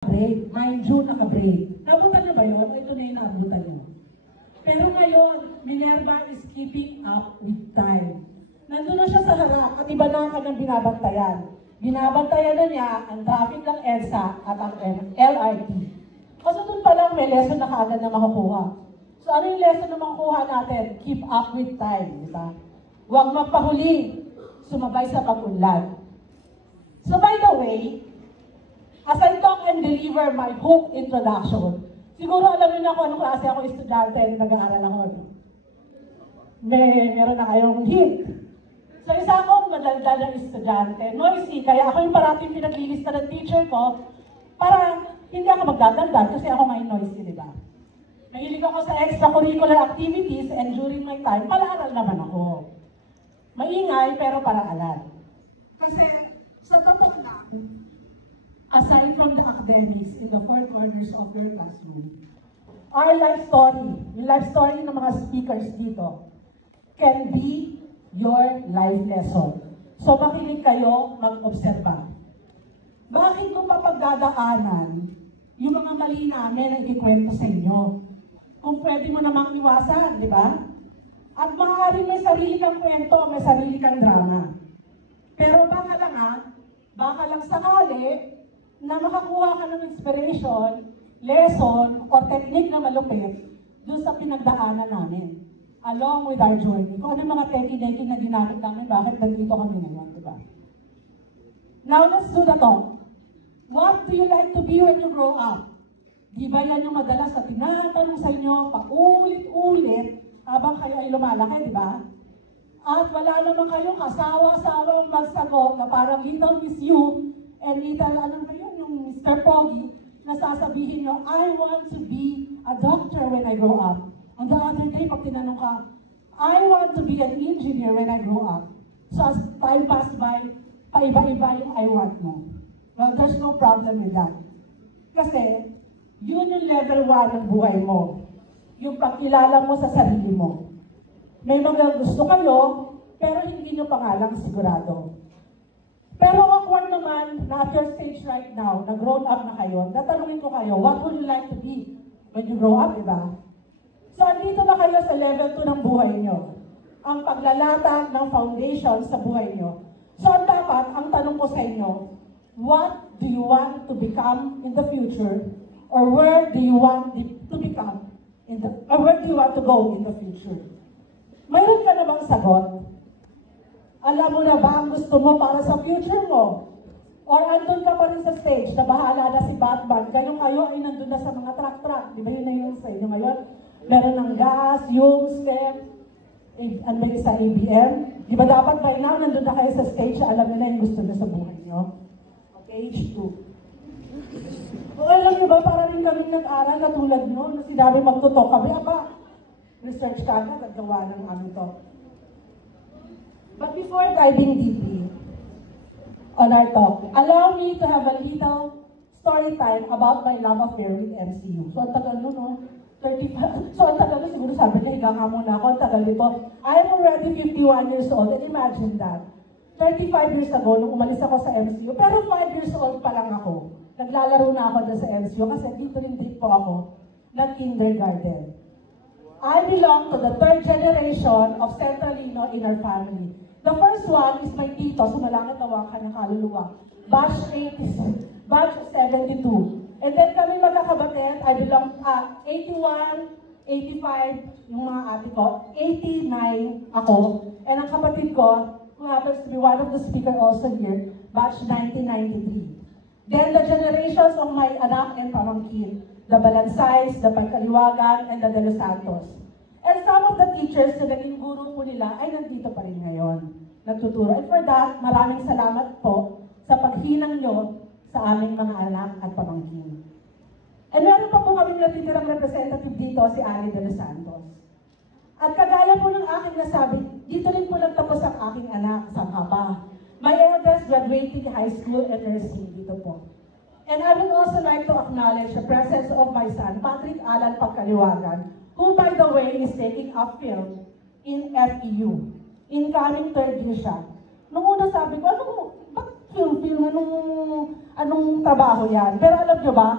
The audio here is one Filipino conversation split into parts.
break. Mind you, naka-break. Nabutan niyo ba yun? Ito na yung nabutan niyo. Pero ngayon, Minerva is keeping up with time. Nandun na siya sa harap at iba na ang kanyang binabantayan. Binabantayan na niya ang traffic ng EDSA at ang LRT. Kasi doon pa lang may lesson na kaagad na makukuha. So ano yung lesson na makukuha natin? Keep up with time, di ba? Huwag magpahuli, sumabay sa pag-unlad. So by the way, as I talk and deliver my hook introduction, siguro alam niyo na kung anong klase ako estudyante na nag-aaral ako. Meron na kayong hint. So isa akong madaldal na estudyante, noisy, kaya ako yung parating pinaglilista ng teacher ko para hindi ako magdadaldal kasi ako may noisy, di ba? Mahilig ako sa extracurricular activities and during my time, palaaral naman ako. Maingay pero paraalan. Kasi sa totoo lang, aside from the academics in the four corners of your classroom, our life story, yung life story ng mga speakers dito, can be your life lesson. So makinig kayo, mag-obserba. Bakit ko mapagdadaanan yung mga mali namin na ikikwento sa inyo? Kung pwede mo namang iwasan, di ba? At maaaring may sarili kang kwento, may sarili kang drama. Pero baka lang sakali na makakuha ka ng inspiration, lesson, o technique na malupit dun sa pinagdaanan namin. Along with our journey. Kung ano yung mga teki-deki na ginamit namin, bakit nandito kami ngayon, diba? Now, let's do the talk. What do you like to be when you grow up? Di ba yan yung madalas na tinatanong sa inyo, paulit-ulit, habang kayo ay lumalaki, di ba? At wala naman kayong kasawa-sawang magsagot na parang little Miss You and little, anong kayo, yung Mr. Pogi, na sasabihin nyo, I want to be a doctor when I grow up. On the other day, pag tinanong ka, I want to be an engineer when I grow up. So as time passed by, paiba-iba yung I want mo. Well, there's no problem with that. Kasi, yun yung level 1 ng buhay mo. Yung pagkilala mo sa sarili mo. May mga gusto kayo, pero hindi nyo pangalang sigurado. Pero awkward naman, na at your stage right now, na grown up na kayo, natanungin ko kayo, what would you like to be when you grow up, diba? So, andito na kayo sa level 2 ng buhay nyo. Ang paglalatag ng foundation sa buhay nyo. So, dapat, ang tanong ko sa inyo, what do you want to become in the future? Or where do you want to become? Or where do you want to go in the future? Mayroon ka na bang sagot? Alam mo na ba ang gusto mo para sa future mo? Or andun ka pa rin sa stage na bahala na si Batman, kayo ay nandun na sa mga truck-truck. Di ba yun na yun sa inyo ngayon? Meron ng gas, yung step, ano ba yung sa ABM? Di ba dapat by now nandun na kayo sa stage na alam nila yung gusto na sa buhay nyo? Okay, H2. O alam nyo ba, para rin kami nag-aral na tulad nyo, na sinabi magtutok kami, research ka agad at gawa ng ano to. But before diving deeply on our talk, allow me to have a little story time about my love affair with MCU. So ang tagal nun, no? 35. So ang tagal nun, siguro sabi na, higa nga muna ako, ang tagal nito. I'm already 51 years old, and imagine that. 35 years ago, nung umalis ako sa MCU, pero 5 years old pa lang ako. Naglalaro na ako dyan sa MCU kasi dito rin po ako nag-kindergarten. I belong to the 3rd generation of Centralino in our family. The first one is my tito, sumalangit na wang kanyang kaluluwa. Batch 72. And then kami magkakabatid, I belong 81, 85, yung mga ate ko, 89 ako. And ang kapatid ko, who happens to be one of the speaker also here, batch 1993. Then the generations of my anak and pamangkin, the Balansays, the Pagkaliwagan, and the De Los Santos. And some of the teachers na naging guru po nila ay nandito pa rin ngayon, nagtuturo. And for that, maraming salamat po sa paghinang nyo sa aming mga anak at pamangkin. And meron pa po kami natitirang representative dito, si Ali De Los Santos. At kagaya po ng aking nasabi, dito rin po nagtapos ang aking anak, sangka pa. My eldest graduating high school and nursing dito po. And I would also like to acknowledge the presence of my son, Patrick Alan Pagkaliwagan, who by the way is taking up film in FEU. Incoming 3rd year siya. Nung una sabi ko, ba't film, anong trabaho yan. Pero alam nyo ba,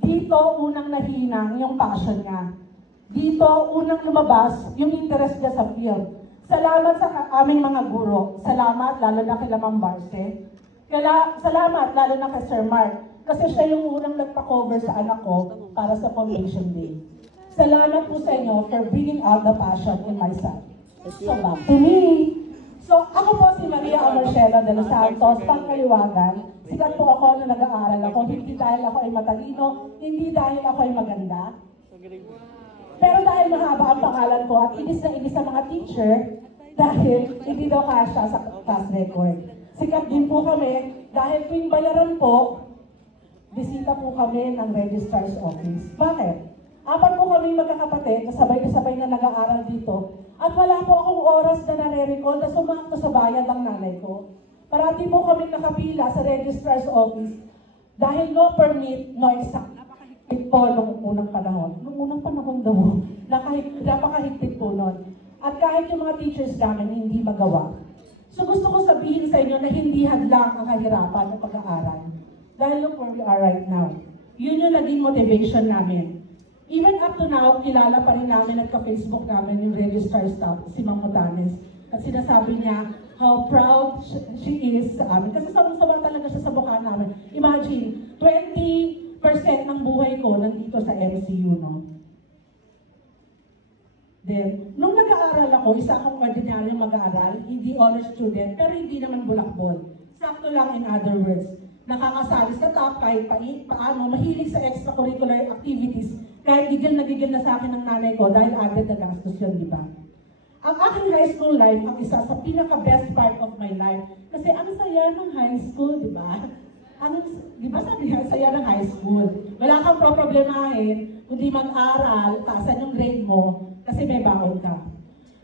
dito unang nahinang yung passion niya. Dito unang lumabas yung interest niya sa film. Salamat sa aming mga guro. Salamat lalo na kay Ma'am Barce. Salamat lalo na kay Sir Mark. Kasi siya yung unang nagpa-cover sa anak ko para sa Foundation Day. Salamat po sa inyo for bringing out the passion in my son. So back to me. So ako po si Maria Amarcela de los Santos, pangkaliwagan. Sikat po ako na nag-aaral ako, hindi dahil ako ay matalino, hindi dahil ako ay maganda. Pero dahil mahaba ang pangalan ko at inis na inis sa mga teacher, dahil hindi daw kasya sa class record. Sikat din po kami dahil tuwing bayaran po, bisita po kami ng Registrar's Office. Bakit? Apat po kami magkakapatid, kasabay-kasabay na nag-aaral dito. At wala po akong oras na nare-recall na sumakto sa bayad ng nanay ko. Parati po kami nakapila sa Registrar's Office dahil no permit, no exam. Napakahigpit po nung unang panahon. Nung unang panahon daw, napakahigpit po nun. At kahit yung mga teachers namin hindi magawa. So gusto ko sabihin sa inyo na hindi hadlang ang kahirapan ng pag-aaral. Dahil look where we are right now. Yun yung naging motivation namin. Even up to now, kilala pa rin namin at ka-Facebook namin yung registrar staff, si Ma'am Motanes. At sinasabi niya how proud she is sa amin. Kasi sabang-saba talaga siya sa mukha namin. Imagine, 20% ng buhay ko nandito sa MCU, no? Then, nung nag-aaral ako, isa akong ordinaryong mag-aaral, hindi honor student, pero hindi naman bulakbol. Sakto lang in other words. Nakakasali sa top kahit paano, mahilig sa extracurricular activities, kahit gigil na sa akin ng nanay ko dahil added na gastos yun, di ba? Ang aking high school life, ang isa sa pinaka-best part of my life, kasi ang saya ng high school, di ba? Di ba sabi nga, saya ng high school. Wala kang problemahin, kundi mag-aral, taasan yung grade mo, kasi may baon ka.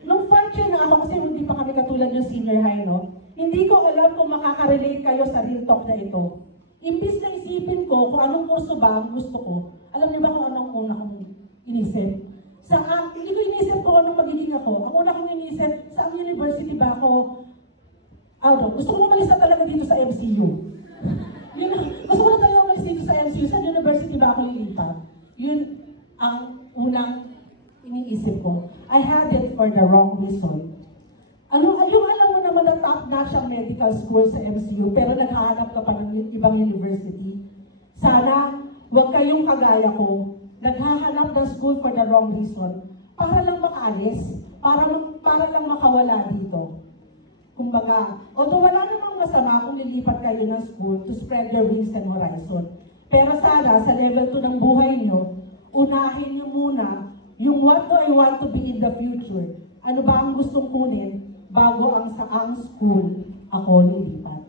Nung fourth year na ako, kasi hindi pa kami katulad yung senior high, no? Hindi ko alam kung makaka-relate kayo sa real talk na ito. Imbis na isipin ko kung anong kurso ba ang gusto ko, alam niyo ba kung anong una kong inisip? Hindi ko inisip kung anong magiging ako. Ang una kong inisip, saan university ba ako? Gusto ko umalis na talaga dito sa MCU. Gusto ko na talaga umalis dito sa MCU. Saan university ba ako lilipat? Yun ang unang iniisip ko. I had it for the wrong reason. Alam mo naman na top-notch ang medical school sa MCU, pero naghahanap ka pa ng ibang university. Sana, huwag kayong kagaya ko, naghahanap ng school for the wrong reason, para lang makaalis, para lang makawala dito. Kumbaga, although wala namang masama kung lilipat kayo ng school to spread your wings and horizon. Pero sana, sa level 2 ng buhay nyo, unahin nyo muna yung what do I want to be in the future. Ano ba ang gustong kunin bago ang saang school ako lilipat.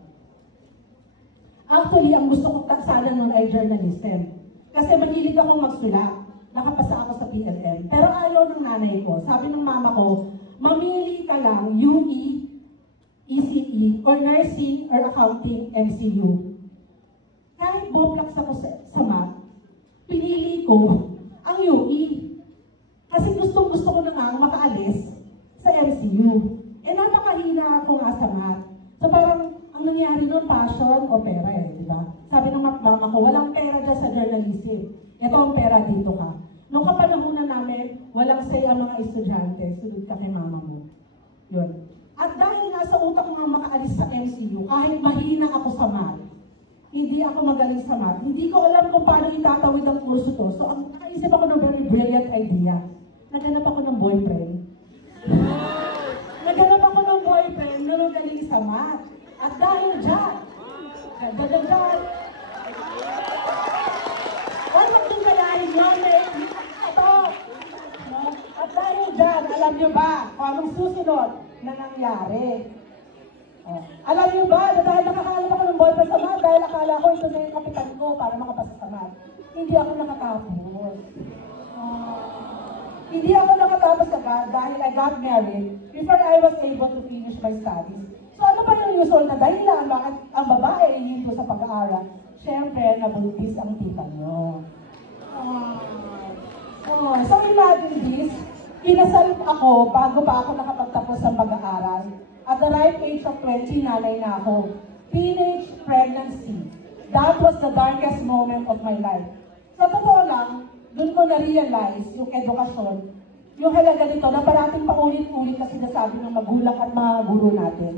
Actually, ang gusto kong sana nun ay journalism. Kasi mahilig akong magsulat. Nakapasa ako sa PLM. Pero ayaw ng nanay ko. Sabi ng mama ko, mamili ka lang UE, ECE, or nursing, or accounting, MCU. Kahit boplax ako sa math, pinili ko ang UE. Kasi gusto ko na nga makaalis sa MCU. Eh napakahina ako nga sa math. So parang ang nangyari nun, passion o pera di ba? Sabi ng mama ko, walang pera dyan sa journalism. Ito ang pera, dito ka. Nung kapanahunan namin, walang say ang mga estudyante. Sunod ka kay mama mo. Yun. At dahil nasa utak ko nga makaalis sa MCU, kahit mahina ako sa math, hindi ako magaling sa math, hindi ko alam kung paano itatawid ang kurso to. So nakaisip ako ng very brilliant idea. Naghanap ako ng boyfriend. Naghanap ako ng boyfriend na magaling sa math. At dahil dyan, huwag mong tungkalahin yun, ito. At dahil dyan, alam nyo ba kung anong susunod na nangyari? Alam nyo ba na dahil nakakalap ako ng boyfriend sa math, dahil akala ko ito na yung kapitan ko para makapasa sa math. Hindi ako nakatapos. Hindi ako nakatapos agad dahil I got married before I was able to finish my studies. So ano ba yung usual na dahilan bakit ang babae ay hindi sa pag-aaral? Siyempre, nabuntis ang tita nyo. So imagine this, kinasal ako bago pa ako nakapagtapos ng pag-aaral. At the right age of 20, nanay na ako. teenage pregnancy. That was the darkest moment of my life. Sa totoo lang, doon ko na-realize yung edukasyon, yung halaga nito na parating paulit-ulit na sinasabi ng magulang at mga guro natin.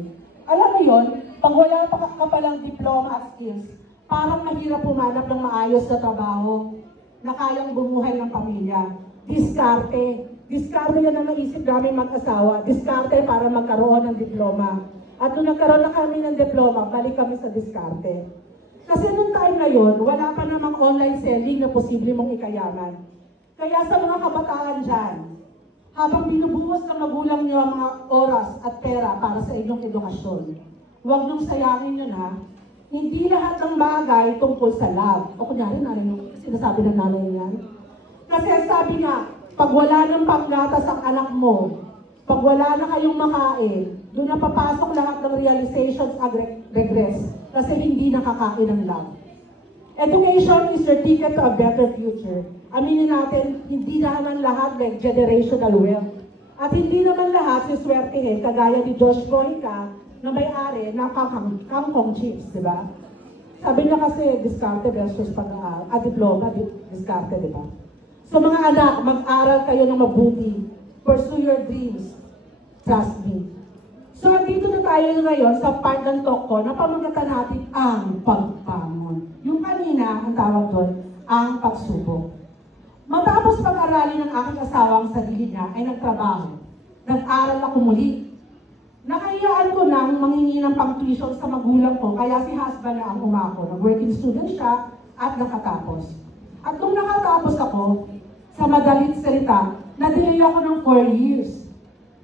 Alam mo yun, pag wala ka palang diploma at skills, parang mahirap pumanap ng maayos na trabaho na kayang bumuhay ng pamilya. Diskarte. Diskarte yan ang naisip namin mag-asawa. Diskarte para magkaroon ng diploma. At nung nagkaroon na kami ng diploma, balik kami sa diskarte. Kasi nung time na yun, wala pa namang online selling na posible mong ikayaman. Kaya sa mga kabataan dyan, habang binubuhos ng magulang niyo ang mga oras at pera para sa inyong edukasyon, huwag niyong sayangin yun ha. Hindi lahat ng bagay tungkol sa love. O kunyari, sinasabi ng nanay niyan. Kasi sabi nga, pag wala ng panggatas ang anak mo, pag wala na kayong makain, doon na papasok lahat ng realizations at regrets kasi hindi nakakain ng love. Education is your ticket to a better future. Aminin natin, hindi naman lahat like generational wealth. At hindi naman lahat siswertihin, kagaya ni Josh Boyka, na may-ari ng kangkong chips, di ba? Sabi niya kasi, diskarte versus diploma, diskarte, di ba? So mga anak, mag-aral kayo ng mabuti. Pursue your dreams. Trust me. So, dito na tayo ngayon sa part ng talk ko na pamagatan natin ang pagbangon. Yung kanina, ang tawag doon, ang pagsubok. Matapos pag-aralin ng aking asawang sarili niya, ay nagtrabaho. Nag-aral ako muli. Nakahiyaan ko nang manghingi ng pang-tuition sa magulang ko, kaya si husband na ang umako. Nag-working student siya at nakatapos. At nung nakatapos ako, sa madalit salita, na-delay ako ng 4 years.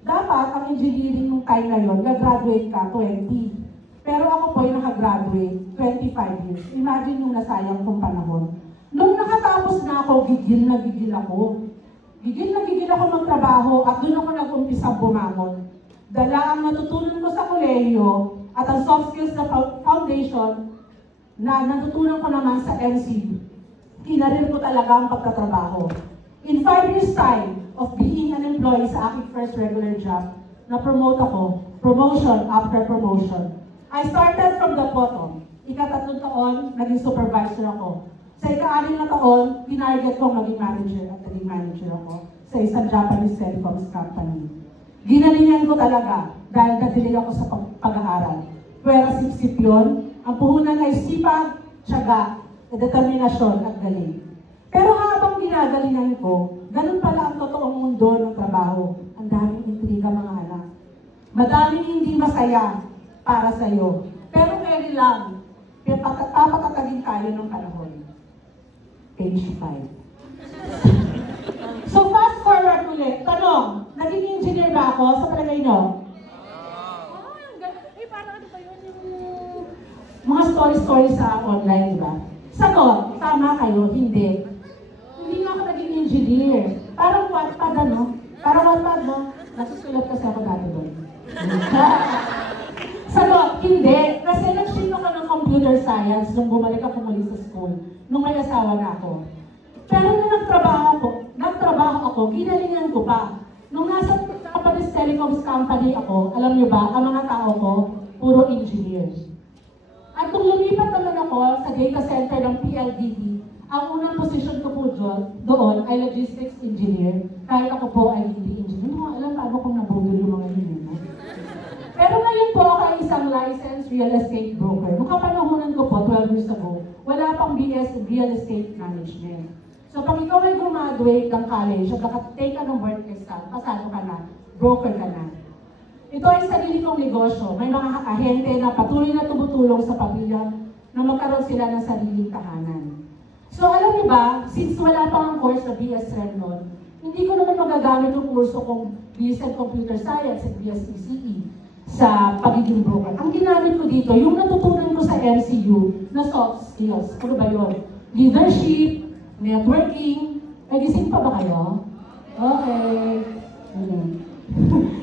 Dapat, ang engineering nung time na yun, nag-graduate ka, 20. Pero ako po ay nakagraduate, 25 years. Imagine yung nasayang kong panahon. Nung nakatapos na ako, gigil na gigil ako. Gigil na gigil ako magtrabaho at doon ako nag-umpisa bumangon. Dala ang natutunan ko sa kolehiyo at ang soft skills na foundation na natutunan ko naman sa MCU. Kinarir ko talaga ang pagtatrabaho. In 5 years time of being an employee sa aking first regular job, na-promote ako, promotion after promotion. I started from the bottom. Ika-3 taon, naging supervisor ako. Sa ika-6 na taon, tinarget kong maging manager at naging manager ako sa isang Japanese telecoms company. Ginalingan ko talaga dahil nadilig ako sa pag-aaral. Pwera sip-sip yun, ang puhunan ay sipag, tiyaga, determinasyon at galing. Pero habang ginagalingan ko, ganun pala ang totoong mundo ng trabaho. Ang daming intriga mga anak. Madaming hindi masaya para sa'yo. Pero kaya lang, papatatagin tayo ng panahon. Page 5. So fast forward ulit. Tanong, naging engineer ba ako sa palagay nyo? Parang ano ba yun yung mga story-story sa online, di ba? Sagot, tama kayo, hindi. Hindi nga ako naging engineer. Parang Wattpad, ano? Parang Wattpad, no? Nasusulat kasi ako dati doon. Sagot, hindi. Kasi nag-shift ako ng computer science nung bumalik ako muli sa school. Nung may asawa na ako. Pero nung nagtrabaho ako, ginalingan ko pa. Nung nasa Japanese telecoms company ako, alam niyo ba, ang mga tao ko, puro engineers. At nung lumipat naman ako sa data center ng PLDT, ang unang posisyon ko po doon ay logistics engineer, kahit ako po ay hindi engineer. Hindi ko alam paano kung nabudol yung mga engineer. Pero ngayon po ako ay isang licensed real estate broker. Nung kapanahonan ko po, 12 years ago, wala pang BS in real estate management. So pag ikaw ay graduate ng college at nakatake ka ng work exam, pasado ka na, broker ka na. Ito ay sarili kong negosyo. May mga ahente na patuloy na tumutulong sa pamilya na magkaroon sila ng sariling tahanan. So alam niyo ba, since wala pang ang course na BS Rem noon, hindi ko naman magagamit yung kurso kong BS and Computer Science at BS ECE sa pagiging broker. Ang ginamit ko dito, yung natutunan ko sa MCU na soft skills. Ano ba yun? Leadership, networking. Ay, gising pa ba kayo? Okay.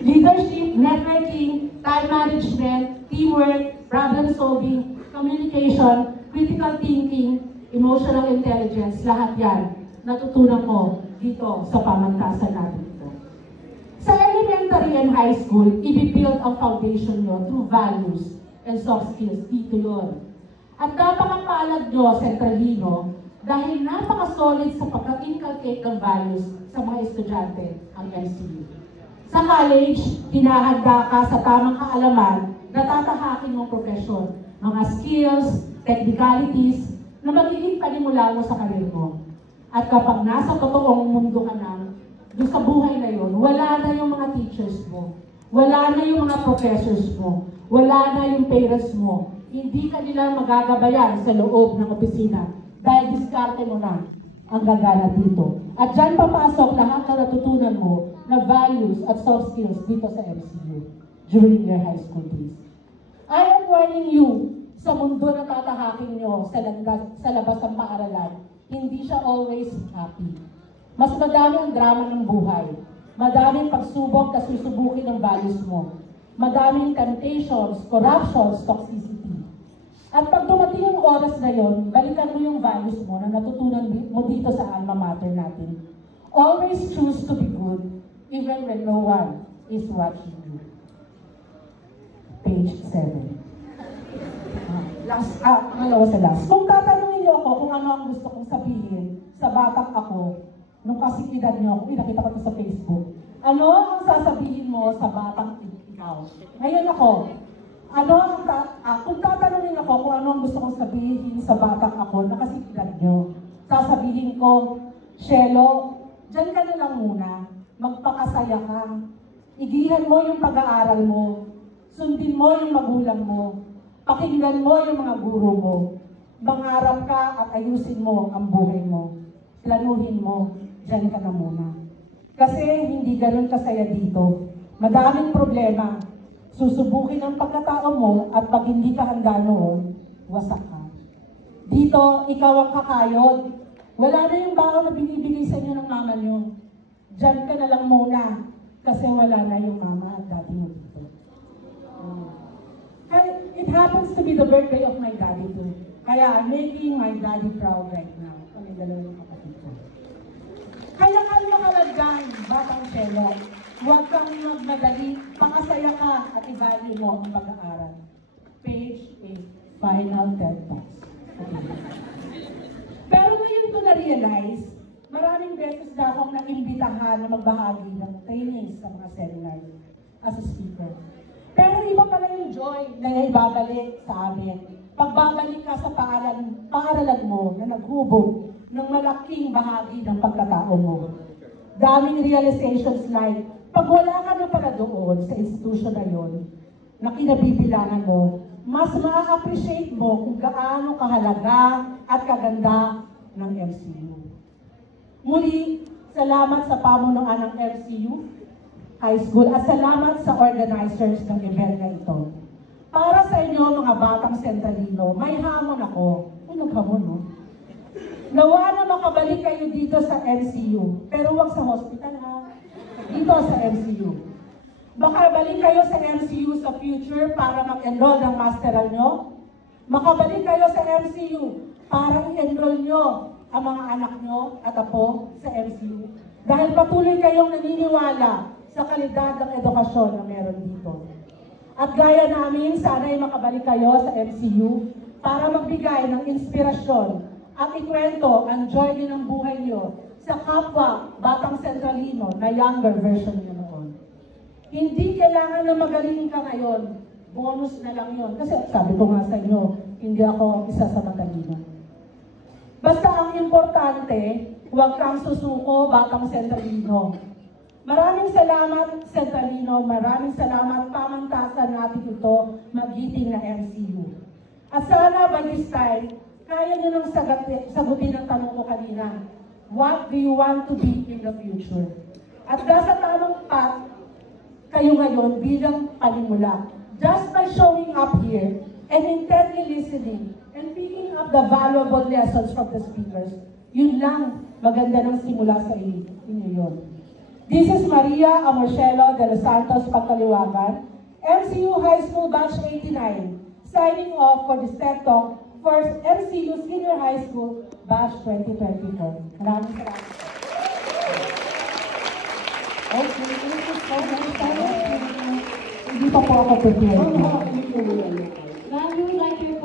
Leadership, networking, time management, teamwork, problem solving, communication, critical thinking, emotional intelligence, lahat yan natutunan ko dito sa pamantasan natin ito. Sa elementary and high school, i-build ang foundation nyo through values. and soft skills. Dito yun. At napakapalad nyo, Centralino, dahil napaka-solid sa pagka-inculcate ng values sa mga estudyante ang MCU. Sa college, hinahanda ka sa tamang kaalaman na tatahakin mong profesyon, mga skills, technicalities, na magiging panimula mo sa karir mo. At kapag nasa totoong mundo ka na, doon sa buhay na yun, wala na yung mga teachers mo, wala na yung mga professors mo, wala na yung parents mo, hindi ka nila magagabayan sa loob ng opisina dahil diskarte mo na ang gagana dito. At dyan papasok lahat na natutunan mo na values at soft skills dito sa MCU during your high school days. I am warning you sa mundo na tatahakin nyo sa labas ng paaralan. Hindi siya always happy. Mas madami ang drama ng buhay. Madaming pagsubok na susubukin ng values mo. Madaming temptations, corruptions, toxicity. At pag dumating yung oras na yon, balikan mo yung values mo na natutunan mo dito sa alma mater natin. Always choose to be good, even when no one is watching you. Page 7. Malawa sa last. Kung tatanungin niyo ako kung ano ang gusto kong sabihin sa batang ako, nung kasikidad niyo ako, nakita ko ito sa Facebook. Ano ang sasabihin mo sa batang ikaw? Ngayon ako, kung tatanungin ako kung ano ang gusto kong sabihin sa batang ako, nakasikidad niyo, sasabihin ko, Shelo, dyan ka na lang muna, magpakasaya ka. Igihan mo yung pag-aaral mo, sundin mo yung magulang mo, pakinggan mo yung mga guro mo, mangarap ka at ayusin mo ang buhay mo, planuhin mo, dyan ka na muna. Kasi hindi ganun kasaya dito. Madaming problema. Susubukin ang pagkatao mo at pag hindi ka handa noon, wasak ka. Dito, ikaw ang kakayod. Wala na yung baon na binibigay sa inyo ng mama nyo. Diyan ka na lang muna kasi wala na yung mama at daddy mo dito. It happens to be the birthday of my daddy too. Kaya I'm making my daddy proud right now. Kami dalawang kapatid ko. Kaya kalma ka lang dyan, batang Shelo. Huwag kang magmadali, pangasaya ka at i-value mo ang pag-aaral. Page 8, final TED Talks. Okay. Pero ngayon ko na-realize, maraming beses na akong naimbitahan na magbahagi ng trainings sa mga seminars as a speaker. Pero iba pala yung joy na ibabalik sa amin. Pagbabalik ka sa paaralan mo na naghubog ng malaking bahagi ng pagkatao mo. Daming realizations like, pag wala ka na pala doon sa institution na yun, na kinabibilangan mo, mas ma-appreciate mo kung gaano kahalaga at kaganda ng MCU. Muli, salamat sa pamunuan ng MCU High School at salamat sa organizers ng event na ito. Para sa inyo mga batang Centralino, may hamon ako. Ay, naghamon, no? Nawa na makabalik kayo dito sa MCU, pero wag sa hospital, ha? Dito sa MCU. Makabalik kayo sa MCU sa future para mag-enroll ng masteral nyo. Makabalik kayo sa MCU para i-enroll nyo ang mga anak nyo at apo sa MCU. Dahil patuloy kayong naniniwala sa kalidad ng edukasyon na meron dito. At gaya namin, sana'y makabalik kayo sa MCU para magbigay ng inspirasyon at ikwento ang joy din ng buhay nyo sa kapwa batang Centralino na younger version nyo noon. Hindi kailangan na magaling ka ngayon. Bonus na lang yon. Kasi sabi ko nga sa inyo, hindi ako isa sa matalino. Basta ang importante, huwag kang susuko batang Centralino. Maraming salamat, Centralino. Maraming salamat. Pamantasan natin ito magiting na MCU. At sana by this time, kaya nyo nang sagutin ang tanong ko kanina. What do you want to be in the future? At nasa tamang path kayo ngayon bilang panimula. Just by showing up here and intently listening and picking up the valuable lessons from the speakers, yun lang maganda ng simula sa inyo yun. This is Maria Amorcelo de los Santos Pagkaliwagan, MCU High School Batch 89, signing off for this TED Talk for MCU Senior High School Batch 2024. Maraming salamat. Okay, thank you so much. Hindi pa po ako prepared. value like your